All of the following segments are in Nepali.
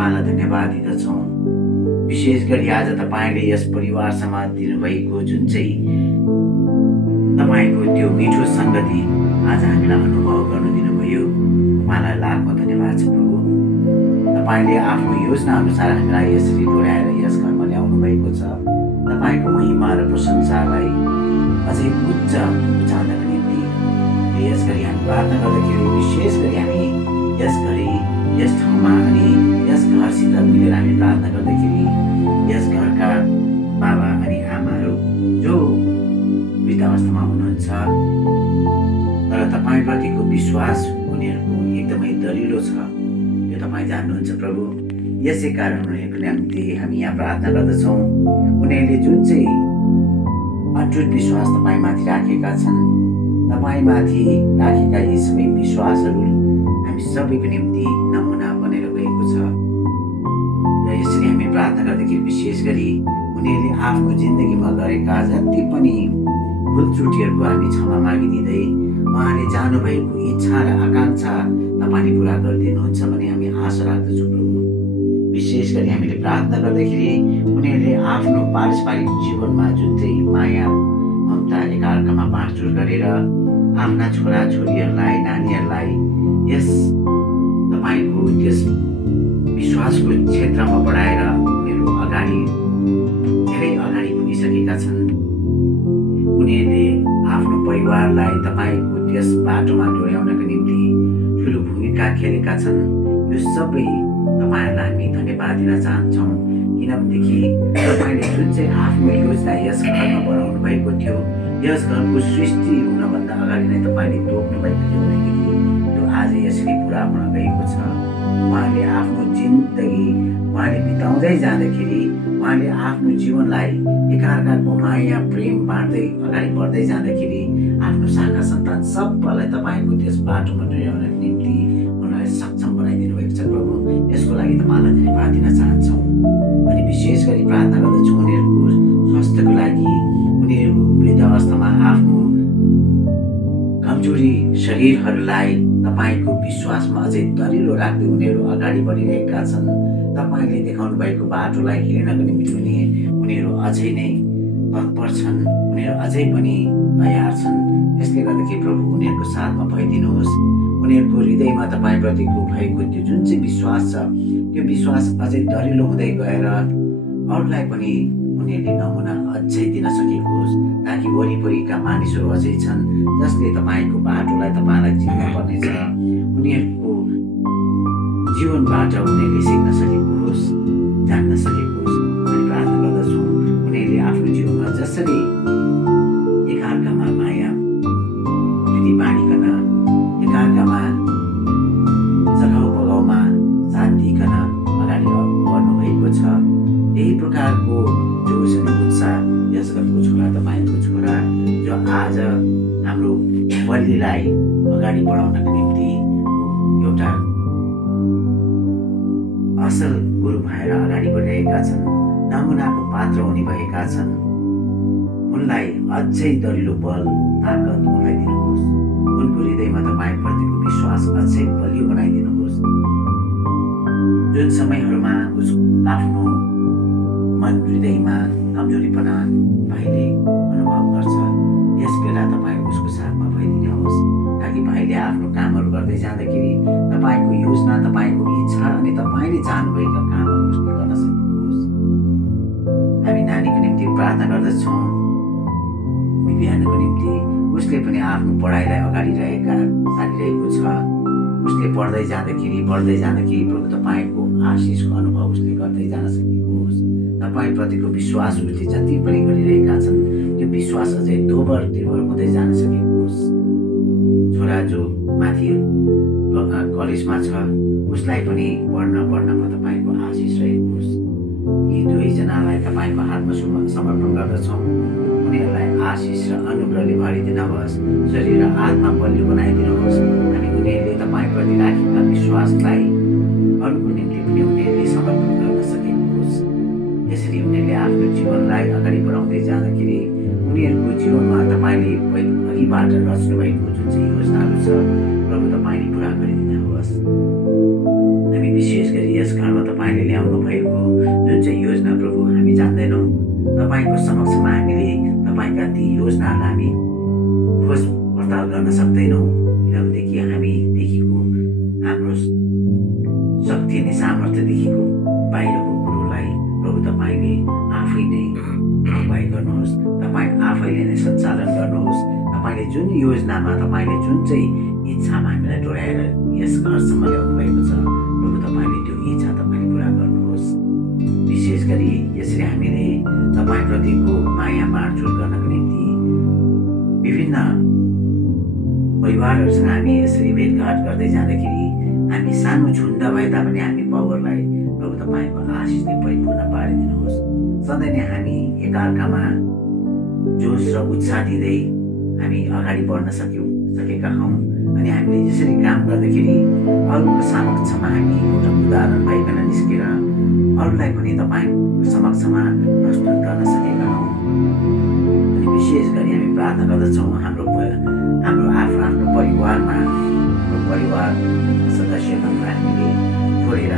तपाईँलाई धन्यवाद दिँदछौँ। विशेष गरी आज तपाईँले यस परिवारसँग दिनुभएको जुन चाहिँ तपाईँको त्यो मिठो सङ्गति आज हामीलाई अनुभव गर्नु दिनुभयो, तपाईँलाई लाखौँ धन्यवाद छ प्रभु। तपाईँले आफ्नो योजना अनुसार हामीलाई यसरी डोर्याएर यस घरमा ल्याउनु भएको छ। तपाईँको महिमा र प्रशंसालाई अझै उच्च उचाल्नको निम्ति यस गरी हामी प्रार्थना गर्दाखेरि, विशेष गरी हामी यस घडी यस ठाउँमा अनि यस घरसित मिलेर हामी प्रार्थना गर्दाखेरि यस घरका बाबा अनि आमाहरू जो वृद्धावस्थामा हुनुहुन्छ तर तपाईँप्रतिको विश्वास उनीहरूको एकदमै दरिलो छ, यो तपाईँ जान्नुहुन्छ प्रभु। यसै कारण उनीहरूको निम्ति हामी यहाँ प्रार्थना गर्दछौँ। उनीहरूले जुन चाहिँ अटुट विश्वास तपाईँमाथि राखेका छन्, तपाईँमाथि राखेका यी सबै विश्वासहरू हामी सबैको निम्ति नमुना बनेर गएको छ। र यसरी हामी प्रार्थना गर्दाखेरि विशेष गरी उनीहरूले आफ्नो जिन्दगीमा गरेका जति पनि भुल त्रुटिहरूको हामी क्षमा मागिदिँदै उहाँले जानुभएको इच्छा र आकाङ्क्षा तपाईँले पुरा गरिदिनुहुन्छ भन्ने हामी आशा राख्दछौँ प्रभु। विशेष गरी हामीले प्रार्थना गर्दाखेरि उनीहरूले आफ्नो पारस्परिक जीवनमा जुन चाहिँ माया ममता एकाअर्कामा बाँडचुँड गरेर आफ्ना छोरा छोरीहरूलाई नानीहरूलाई यस तपाईँको त्यस विश्वासको क्षेत्रमा बढाएर उनीहरू अगाडि धेरै अगाडि पुगिसकेका छन्। उनीहरूले आफ्नो परिवारलाई तपाईँको त्यस बाटोमा डोर्याउनका निम्ति ठुलो भूमिका खेलेका छन्। यो सबै तपाईँहरूलाई हामी धन्यवाद दिन चाहन्छौँ, किनभनेदेखि तपाईँले जुन चाहिँ आफ्नो योजना यस घरमा बनाउनु भएको थियो, यस घरको सृष्टि हुनभन्दा अगाडि नै तपाईँले तोक्नु भएको थियो भनेदेखि त्यो आज यसरी पुरा हुन गएको छ। उहाँले आफ्नो जिन्दगी उहाँले बिताउँदै जाँदाखेरि उहाँले आफ्नो जीवनलाई एकाअर्काको माया प्रेम बाँड्दै अगाडि बढ्दै जाँदाखेरि आफ्नो शाखा सन्तान सबैलाई तपाईँको त्यस बाटोमा डोर्याउनको निम्ति उनीहरूलाई सक्षम बनाइदिनु भएको छ प्रभु। यसको लागि तपाईँलाई धन्यवाद दिन चाहन्छौँ। अनि विशेष गरी प्रार्थना गर्दछौँ उनीहरूको स्वास्थ्यको लागि। उनीहरू वृद्धावस्थामा आफ्नो कमजोरी शरीरहरूलाई तपाईँको विश्वासमा अझै दरिलो राख्दै उनीहरू अगाडि बढिरहेका छन्। तपाईँले देखाउनु भएको बाटोलाई हिँड्नको निम्ति उनीहरू अझै नै तत्पर छन्, उनीहरू अझै पनि तयार छन्। यसले गर्दाखेरि प्रभु उनीहरूको साथमा भइदिनुहोस्। उनीहरूको हृदयमा तपाईँप्रतिको भएको त्यो जुन चाहिँ विश्वास छ, त्यो विश्वास अझै दरिलो हुँदै गएर अरूलाई पनि उनीहरूले नमुना अझै दिन सकेको होस्, ताकि वरिपरिका मानिसहरू अझै छन् जसले तपाईँको बाटोलाई तपाईँलाई चिन्न पर्नेछ। उनीहरूको जीवनबाट उनीहरूले सिक्न सकेको होस्, जान्न सकेको होस्। अनि प्रार्थना गर्दछौँ उनीहरूले आफ्नो जीवनमा जसरी एकाअर्कामा माया वृद्धि बाँडिकन एकाअर्कामा सघाउ पगाउमा साथ दिइकन अगाडि बढ्नुभएको छ, त्यही प्रकारको जोस अनि उत्साह यस घरको छोरा तपाईँको छोरा जो आज हाम्रो बलिलाई अगाडि बढाउनको निम्ति एउटा असल गुरु भएर अगाडि बढिरहेका छन्, नमुनाको पात्र हुने भएका छन्। उनलाई अझै दरिलो बल ताकत उनलाई दिनुहोस्। उनको हृदयमा तपाईँप्रतिको विश्वास अझै बलियो बनाइदिनुहोस्। जुन समयहरूमा आफ्नो मन हृदयमा कमजोरीपना भाइले अनुभव गर्छ, त्यस बेला तपाईँ उसको साथमा भइदिनुहोस्, ताकि भाइले आफ्नो कामहरू गर्दै जाँदाखेरि तपाईँको योजना, तपाईँको इच्छा अनि तपाईँले चाहनुभएका कामहरू उसले गर्न सकिनुहोस्। हामी नानीको निम्ति प्रार्थना गर्दछौँ, बिहानको निम्ति। उसले पनि आफ्नो पढाइलाई अगाडि सारिरहेको छ। उसले पढ्दै जाँदाखेरि प्रभु तपाईँको आशिषको अनुभव उसले गर्दै जान सकेको होस्। तपाईँप्रतिको विश्वास उसले जति पनि गरिरहेका छन् त्यो विश्वास अझै दोबर तिब्बर हुँदै जान सकेको होस्। छोरा जो माथि कलेजमा छ उसलाई पनि पढ्नमा तपाईँको आशिष रहेको होस्। यी दुवैजनालाई तपाईँको हातमा समर्पण गर्दछौँ। उनीहरूलाई आशिष र अनुग्रहले भरिदिनुहोस्, शरीर र आत्मा बलियो बनाइदिनुहोस्। अनि उनीहरूले तपाईँप्रति राखेका विश्वासलाई अरूको निम्ति पनि उनीहरूले समर्पण गर्न सकेको होस्। यसरी उनीहरूले आफ्नो जीवनलाई अगाडि बढाउँदै जाँदाखेरि उनीहरूको जीवनमा तपाईँले अघिबाट रच्नुभएको जुन चाहिँ योजनाहरू छ प्रभु तपाईँले पुरा गरिदिनुहोस्। हामी विशेष गरी यस घरमा तपाईँ तपाईँले ल्याउनु भएको जुन चाहिँ योजना प्रभु हामी जान्दैनौँ, तपाईँको समक्षमा हामीले तपाईँका ती योजनाहरूलाई हामी खोज पडताल गर्न सक्दैनौँ, किनभनेदेखि हामीदेखिको हाम्रो शक्ति अनि सामर्थ्यदेखिको बाहिरको कुरोलाई प्रभु तपाईँले आफै नै अगुवाई गर्नुहोस्, तपाईँ आफैले नै सञ्चालन गर्नुहोस्। तपाईँले जुन योजनामा तपाईँले जुन चाहिँ इच्छामा हामीलाई डोर्याएर यस घरसम्म ल्याउनु भएको छ, प्रभु तपाईँले त्यो इच्छा तपाईँले पुरा गर्नुहोस्। विशेष गरी यसरी हामीले तपाईँप्रतिको माया बाँडचुँड गर्नको निम्ति विभिन्न परिवारहरूसँग हामी यसरी भेटघाट गर्दै जाँदाखेरि हामी सानो झुन्ड भए तापनि हामी पावरलाई प्रभु तपाईँको आशिषले परिपूर्ण पारिदिनुहोस्। सधैँ नै हामी एकअर्कामा जोस र उत्साह दिँदै हामी अगाडि बढ्न सकेका हौँ अनि हामीले यसरी काम गर्दाखेरि अरूको समक्षमा हामी एउटा उदाहरण भइकन निस्केर अरूलाई पनि तपाईँको समक्षमा प्रस्तुत गर्न सकेका हौँ। अनि विशेष गरी हामी प्रार्थना गर्दछौँ हाम्रो आफ्नो परिवारमा हाम्रो परिवार सदस्यहरूलाई हामीले छोडेर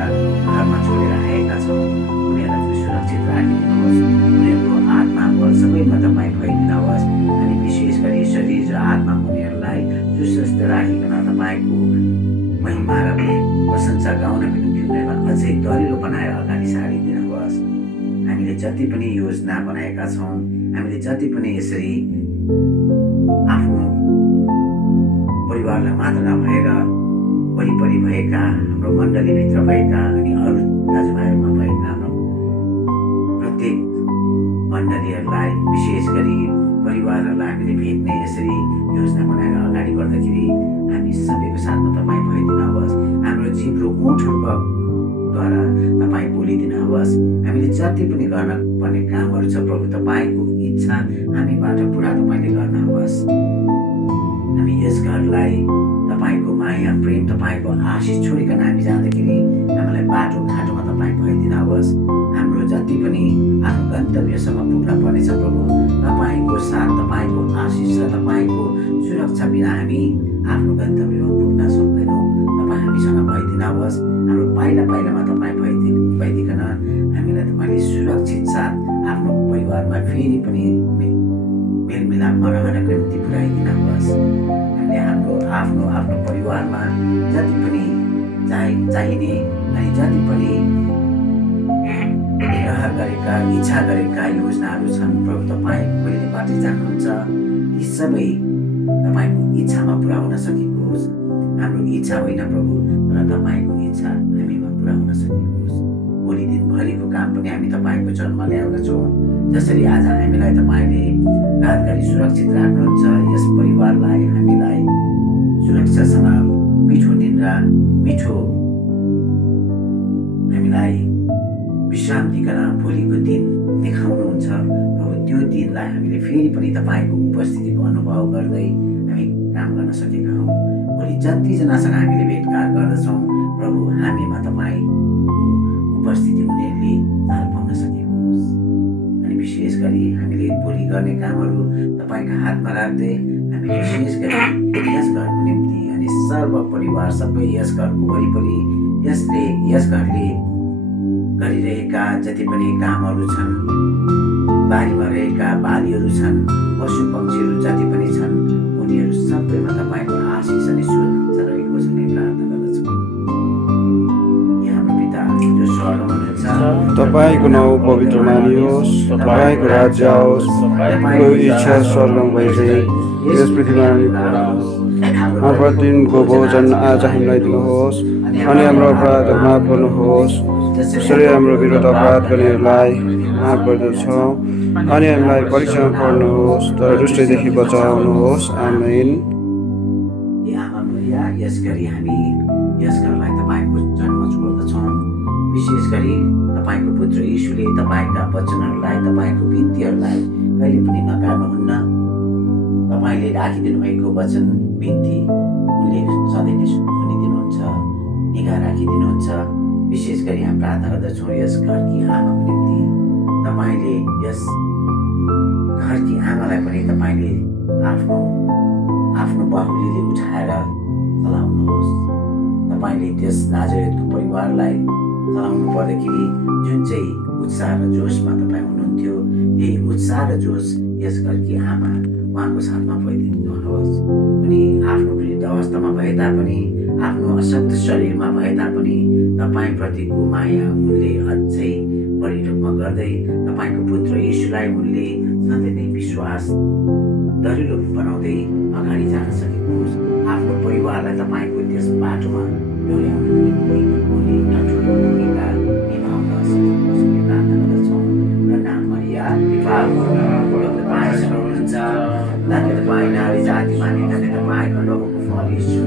घरमा छोडेर आएका छौँ, उनीहरूलाई सुरक्षित राखिदिनुहोस्, उनीहरूको आत्मा बल सबैमा तपाईँ भइदिनुहोस् अनि विशेष गरी शरीर र आत्मा उनीहरूलाई सुस्वस्थ राखिकन तपाईँको महिमा र प्रशंसा गाउनको निम्ति उनीहरूलाई अझै दरिलो बनाएर अगाडि सारिदिनुहोस्। हामीले जति पनि योजना बनाएका छौँ, हामीले जति पनि यसरी आफ्नो परिवारलाई मात्र नभएर वरिपरि भएका हाम्रो मण्डलीभित्र भएका अनि अरू दाजुभाइहरूमा भएका हाम्रो प्रत्येक मण्डलीहरूलाई विशेष गरी परिवारहरूलाई हामीले भेट्ने यसरी योजना बनाएर अगाडि बढ्दाखेरि हामी सबैको साथमा तपाईँ भइदिनुहोस्। हाम्रो जिब्रो ओठहरूद्वारा तपाईँ बोलिदिनुहोस्। हामीले जति पनि गर्न पर्ने कामहरू छ प्रभु तपाईँको इच्छा हामीबाट पुरा तपाईँले गर्नुहोस्। हामी यस घरलाई तपाईँको माया प्रेम तपाईँको आशिष छोडिकन हामी जाँदाखेरि हामीलाई बाटो घाटोमा तपाईँ भइदिनुहोस्। हाम्रो जति पनि आफ्नो गन्तव्यसम्म पुग्न पर्नेछ प्रभु तपाईँको साथ तपाईँको आशिष र तपाईँको सुरक्षा बिना हामी आफ्नो गन्तव्यमा पुग्न सक्दैनौँ। तपाईँ हामीसँग भइदिनुहोस्। हाम्रो पाइला पाइलामा तपाईँ भइदिकन हामीलाई तपाईँले सुरक्षित साथ आफ्नो परिवारमा फेरि पनि मेलमिलापमा रहनको निम्ति पुर्याइदिनुहोस्। हामीले हाम्रो आफ्नो आफ्नो परिवारमा जति पनि चाहिने अनि जति पनि ग्रह गरेका इच्छा गरेका योजनाहरू छन् प्रभु तपाईँ पहिलेबाटै जान्नुहुन्छ। ती सबै तपाईँको इच्छामा पुरा हुन सकेको होस्। हाम्रो इच्छा होइन प्रभु, तर तपाईँको इच्छा हामीमा पुरा हुन सकेको होस्। भोलि दिनभरिको काम पनि हामी तपाईँको चरणमा ल्याउँदछौँ। जसरी आज हामीलाई तपाईँले रातभरि सुरक्षित राख्नुहुन्छ, यस परिवारलाई हामीलाई सुरक्षासँग मिठो निन्द्रा मिठो हामीलाई विश्राम दिकन भोलिको दिन देखाउनुहुन्छ प्रभु। त्यो दिनलाई हामीले फेरि पनि तपाईँको उपस्थितिको अनुभव गर्दै हामी काम गर्न सकेका हौँ। भोलि जतिजनासँग हामीले भेटघाट गर्दछौँ प्रभु हामीमा तपाईँको उपस्थिति उनीहरूले चाल पाउन सकेको होस्। अनि विशेष गरी हामीले भोलि गर्ने कामहरू तपाईँका हातमा राख्दै हामी विशेष गरी यस घरको निम्ति अनि सर्व परिवार सबै यस घरको वरिपरि यस घरले गरिरहेका जति पनि कामहरू छन्, बारीमा रहेका बालीहरू छन्, पशु पक्षीहरू जति पनि छन्, उनीहरू सबैमा तपाईँको आशिष अनि सुरक्षा रहेको छ नै प्रार्थना गर्दछौँ। हाम्रो पिता जो स्वर्गमा हुनुहुन्छ, तपाईँको नाउँ पवित्र मानियोस्, तपाईँको राज्य आओस्, तपाईँको इच्छा स्वर्गमा भएझै यस पृथ्वीमा होस्। हाम्रो प्रतिदिनको भोजन आज हामीलाई दिनुहोस् अनि हाम्रो अपराधहरू माफ गर्नुहोस् जसरी हाम्रो विरुद्ध अपराध गर्नेहरूलाई माफ गर्दछौँ अनि हामीलाई परीक्षामा पर्नुहोस् तर दुष्टदेखि बचाउनुहोस्। आमेन। यस गरी हामी यस घरलाई तपाईँको जन्म छोड्दछौँ। विशेष गरी तपाईँको पुत्र यीशुले तपाईँका वचनहरूलाई तपाईँको बिन्तीहरूलाई कहिले पनि नकार्नुहुन्न। तपाईँले राखिदिनु भएको वचन बिन्ती उनले सधैँ नै सुनिदिनुहुन्छ, निगाह राखिदिनुहुन्छ। विशेष गरी हामी प्रार्थना गर्दछौँ यस घरकी आमाको निम्ति। तपाईँले यस घरकी आमालाई पनि तपाईँले आफ्नो बाहुलीले उठाएर चलाउनुहोस्। तपाईँले त्यस नाजरेतको परिवारलाई चलाउनु पर्दाखेरि जुन चाहिँ उत्साह र जोसमा तपाईँ हुनुहुन्थ्यो त्यही उत्साह र जोस यस घरकी आमा उहाँको साथमा फैलिदिनुहोस्। उनी आफ्नो वृद्ध अवस्थामा भए तापनि आफ्नो अशक्त शरीरमा भए तापनि तपाईँप्रतिको माया उनले अझै बढी रूपमा गर्दै तपाईँको पुत्र येशूलाई उनले सधैँ नै विश्वास दरिलो बनाउँदै अगाडि जान सकेको होस्। आफ्नो परिवारलाई तपाईँको त्यस बाटोमा डोर्याउनु निम्ति उनले एउटा ठुलो भूमिका निभाउन सकेको होस् भन्ने प्रार्थना गर्दछौँ। र नाम मरिया कृपा तपाईँसँग हुनुहुन्छ, धन्य तपाईँ नारी जातिमा नि धन्य तपाईँको लोकको फल येशू।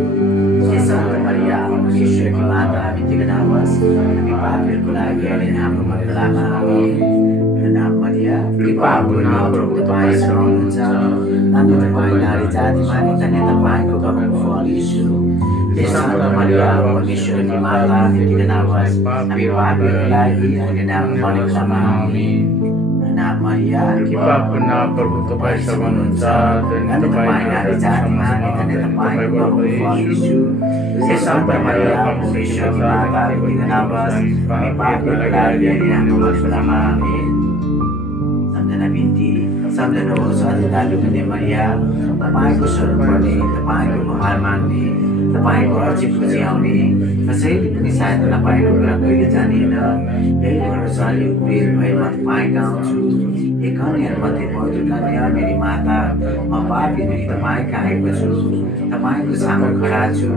हे सन्त मरिया ईश्वरकी माता बितेका होस्, हामी पापीहरूको लागि अहिले हाम्रो मरेलामा आमेन। नाम मरिया कृपा पूर्ण प्रभु तपाईँसँग हुनुहुन्छ, धन्य तपाईँ नारी जातिमा नि धन्य तपाईँको गर्भको फल येशू। हे सन्त मरिया ईश्वरकी माता बितेका होस्, हामी पापीहरूको लागि अहिले हाम्रो मरेलामा आमेन। नाम मरिया कृपा पूर्ण प्रभु तपाईँसँग हुनुहुन्छ, धन्य तपाईँ नारी जातिमा नि धन्य तपाईँको गर्भको फल येशू। हे सन्त मरिया ईश्वरकी माता बितेका होस्, हामी पापीहरूको लागि अहिले हाम्रो मरेलामा आमेन। सम्झना बिन्ती सम्झनुहोस् अधिकारीको हुने मरिया तपाईँको स्वरूप पढ्ने, तपाईँको गुहार माग्ने, तपाईँको अर्जी खोज्याउने, कसैले पनि सहायता नपाएको कुरा कहिले जानिएन। यही भरोसाले उपेर भए म तपाईँ गाउँछु, एक कन्यामध्ये पवित्र कन्या मेरी माता, म पापी दुखी तपाईँ आएको छु, तपाईँको सामु खडा छु।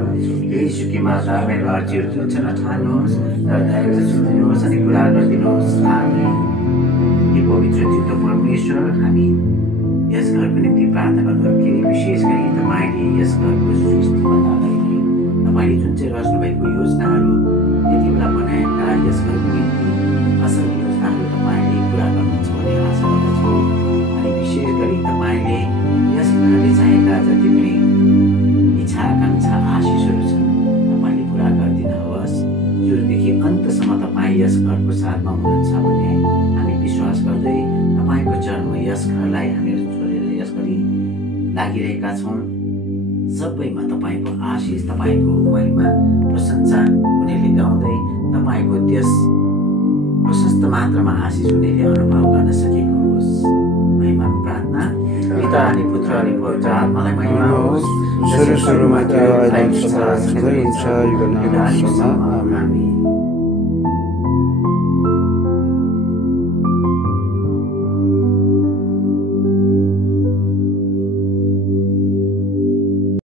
येशूकी माता मेरो अर्जीहरू तुच्छ नठान्नुहोस् र दया सुनिदिनुहोस् अनि कुरा गरिदिनुहोस्। आमेन। हे पवित्र चित्त परमेश्वर, हामी यस घरको निम्ति प्रार्थना गर्दाखेरि विशेष गरी तपाईँले यस घरको सृष्टिभन्दा अगाडि तपाईँले जुन चाहिँ रच्नुभएको योजनाहरू यति बेला बनाएका यस घरको निम्ति असल योजनाहरू तपाईँले पुरा गर्नुहुन्छ भन्ने आशा गर्दछौँ। अनि विशेष गरी तपाईँले यस घरले चाहेका जति पनि इच्छा आकाङ्क्षा आशिषहरू छन् तपाईँले पुरा गरिदिनुहोस्। सुरुदेखि अन्तसम्म तपाईँ यस घरको साथमा हुनुहुन्छ भन्ने हामी विश्वास गर्दै तपाईँको चरणमा यस घरलाई हामीहरू छोडेर यस गरी लागिरहेका छौँ। सबैमा तपाईँको आशिष, तपाईँको महिमा प्रशंसा उनीहरूले गाउँदै तपाईँको त्यस प्रशस्त मात्रामा आशिष उनीहरूले अनुभव गर्न सकेको होस्। महिमाको प्रार्थना पिता अनि पुत्र अनि पवित्र आत्मालाई महिमा होस्। सुरुमा थियो, अहिले सदा सधैँ हुन्छ, युगनासम्म। आमेन।